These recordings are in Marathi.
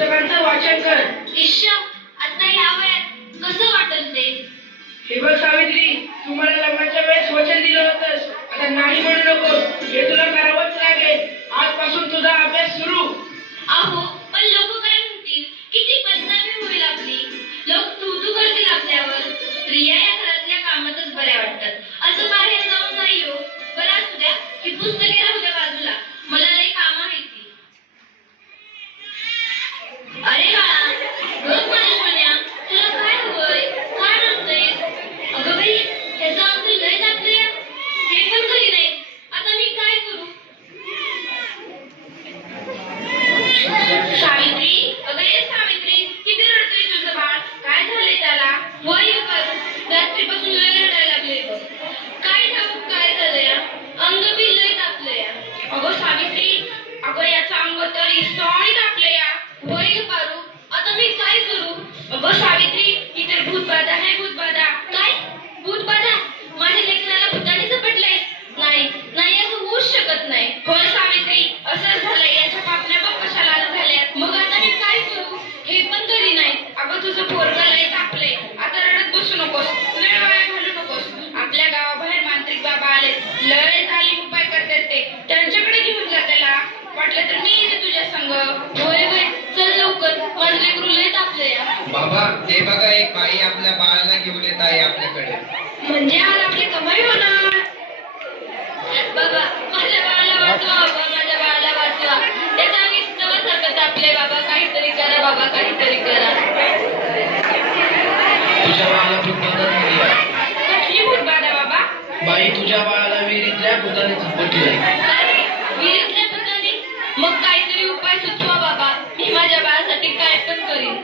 पुस्तकांचं वाचन कर. इश्श आता या वयात कसं वाटल ते? हे बघ सावित्री तू मला लग्नाच्या वेळेस वचन दिलं होतंस आता नाही म्हणू नको. हे तुला करावंच लागेल. आजपासून तुझा अभ्यास सुरू. अहो पण लोक काय म्हणतील? किती बदनामी होईल आपली लोक तू तू करतील आपल्यावर. स्त्रिया या घरातल्या कामातच बऱ्या वाटतात. असं बाहेर जाऊन नाही हो बरं असू द्या ही पुस्तके राहू द्या बाजूला मला लई काम आहे ती अरे बाळा रोज माझ्या सोन्या तुला काय हवंय काय नसतंय अगं बाई ह्याचं अंग लय जातलंय हे पण कधी नाही आता मी काय करू सावित्री अगं ये सावित्री किती रडतोय तुझं बाळ काय झालंय त्याला वय कर रात्रीपासून लय रडायला लागले काय ठाऊक काय झालंय अंग बी लय तापलंय अगं सावित्री अगं याचं अंग तर इस्तॉणी तापलंय वय ग पारू आता मी काय करू अगं सावित्री ही तर काय? माझ्या भूताने झपटलंय. नाही नाही असं होऊच शकत नाही. होय सावित्री असं झालंय. याच्या पापण्या मग आता मी काय करू? हे पण नाही. अगं तुझं लय तापलंय आता रडत बसू नकोस. वेळ वाया घालू नकोस. आपल्या गावाबाहेर मांत्रिक बाबा आले लय झाली उपाय करतात ते. त्यांच्याकडे घेऊन जा त्याला. वाटलं तर मी येते तुझ्या संग. होय होय. चल लवकर. माझं बाबा ते बघा एक बाई आपल्या बाळाला घेऊन येत आहे आपल्याकडे. म्हणजे आज आपली कमाई होणार. बाबा माझ्या बाळाला वाचवा बाबा माझ्या बाळाला वाचवा. त्याच्या विस्तवासारखं तापले बाबा काहीतरी करा बाबा काहीतरी करा. तुझ्या बाळाला भूतबाधा झाली आहे. कसली भूतबाधा बाबा? बाई तुझ्या बाळाला विहिरीतल्या भूताने विहिरीतल्या भूताने? मग काहीतरी उपाय सुचवा बाबा मी माझ्या बाळासाठी काय पण करीन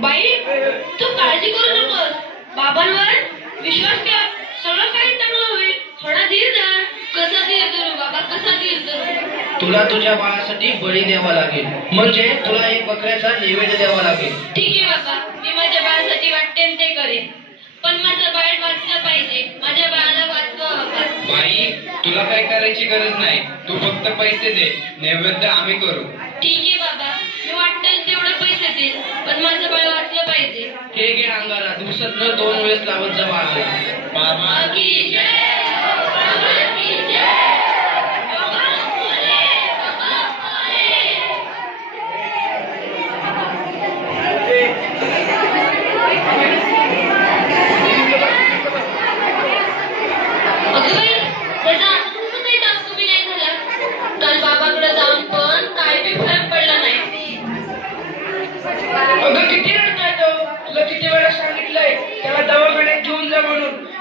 बाई तू काळजी करू नकोस. बाबांवर विश्वास ठेव. सगळं काही चांगलं होईल. थोडा धीर धर. कसा धीर धरू? बाबा कसा धीर धरू? तुला तुझ्या बाळासाठी बळी द्यावा लागेल. म्हणजे तुला एक बकऱ्याचा नैवेद्य द्यावा लागेल. ठीक आहे बाबा. मी माझ्या बाळासाठी वाटते ते करेन. पण माझं बाळ वाचलं पाहिजे. माझ्या बाळाला वाचवा बाबा. बाई तुला काही करायची गरज नाही. तू फक्त पैसे दे. नैवेद्य आम्ही करू ठीक आहे बाबा मी वाटेल तेवढं पैसे देईन पण माझं बाळ वाचलं पाहिजे हे घे अंगारा दिवसात दोन वेळेस लावत जा बाळाला बाबा की जय.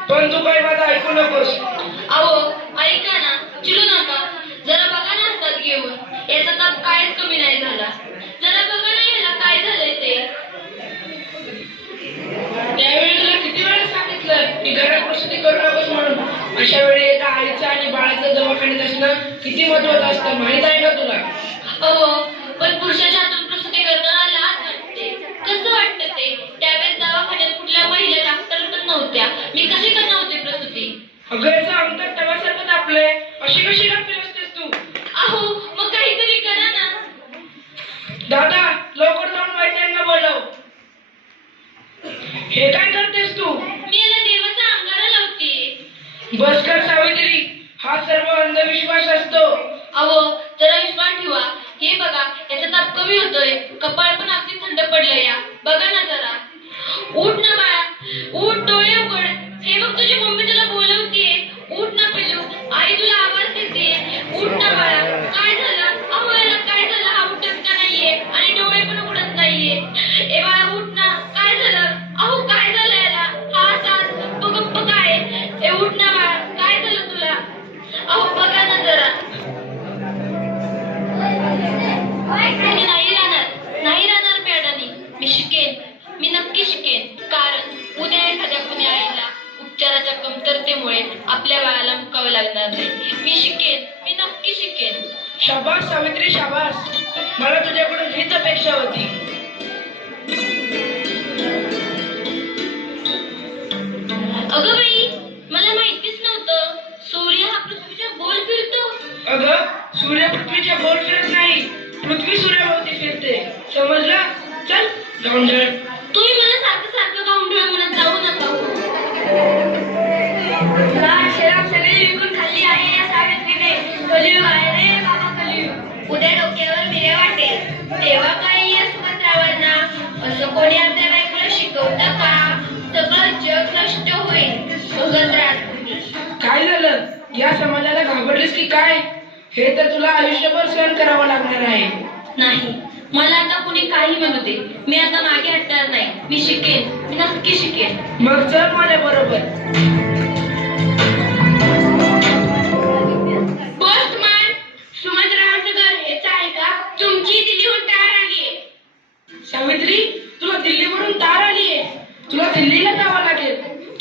पण तू काही माझं ऐकू नकोस. अहो ऐका ना चिडू नका. जरा बघा ना हातात घेऊन. याचा ताप कायच कमी नाही झाला. जरा बघा ना याला काय झालंय ते. त्यावेळी तुला किती वेळा सांगितलं की घरात प्रसूती करू नकोस म्हणून? अशा वेळी एका आईचं आणि बाळाचं दवाखान्यात असणं किती महत्वाचं असतं माहीत आहे का तुला? अहो पण पुरुषाच्या हातून प्रसूती करणं लाज वाटते कसं वाटतं ते त्यावेळेस दवाखान्यात कुठल्या महिला डॉक्टर पण नव्हत्या मी कशी करणार होते प्रसूती अगं याचं अंतर तव्यासारखं आपलंय अशी कशी गप्पी असतेस तू अहो मग काहीतरी करा ना दादा लवकर जाऊन वैद्यांना बोलव. हे काय करतेस तू? मी याला देवाचा अंगारा लावते. बस कर कमतरतेमुळे आपल्या बाळाला मुकावं लागणार नाही. मी शिकेन. मी नक्की शिकेन. शाबास सावित्री शाबास. मला तुझ्याकडून हीच अपेक्षा होती. अगं बाई मला माहितीच नव्हतं. सूर्य हा पृथ्वीच्या गोल फिरतो. अगं सूर्य पृथ्वीच्या गोल फिरत नाही. पृथ्वी सूर्याभोवती फिरते. समजलं? गावंढळ तुम्ही मला सारखं सारखं गावंढळ म्हणत लाल शराब सगळी विकून खाल्ली आहे या सावित्रीने. कलियुग आहे रे बाबा कलियुग. उद्या डोक्यावर मिरे तेव्हा काही या सुभद्रावांना असं कोणी आपल्या बायकोला शिकवतं का? सगळं जग नष्ट होईल. काय झालं या समाजाला घाबरलीस की काय? हे तर तुला आयुष्यभर सहन करावं लागणार आहे. नाही. मला आता कुणी काही म्हणू दे. मी आता मागे हटणार नाही. मी शिकेन. मी नक्की शिकेन. मग चल माझ्या बरोबर.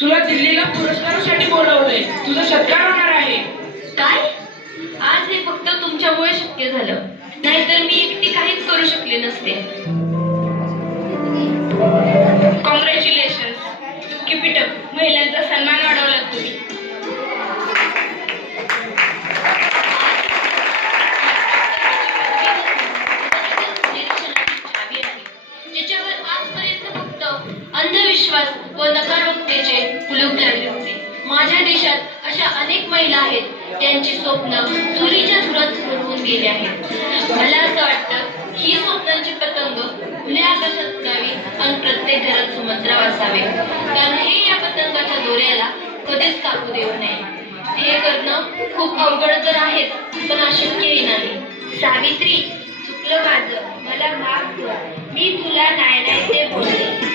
तुला दिल्लीला पुरस्कारासाठी बोलवलंय. तुझा सत्कार होणार आहे. काय? आज हे फक्त तुमच्यामुळे शक्य झालं. नाहीतर मी एकटी काहीच करू शकले नसते. माझ्या देशात अशा अनेक महिला आहेत त्यांची स्वप्न चुरीच्या धुरात होऊन गेली आहेत. मला असं वाटतं ही स्वप्नांची पतंग खुल्या आकाशात उडावी आणि प्रत्येक घरात सुमंत्र असावे कारण हे या पतंगाच्या दोऱ्याला कधीच कापू देऊ नये. हे करणं खूप अवघड तर आहेच पण अशक्यही नाही. सावित्री चुकलं माझं. मला माफ कर. मी तुला नाही नाही ते बोलले.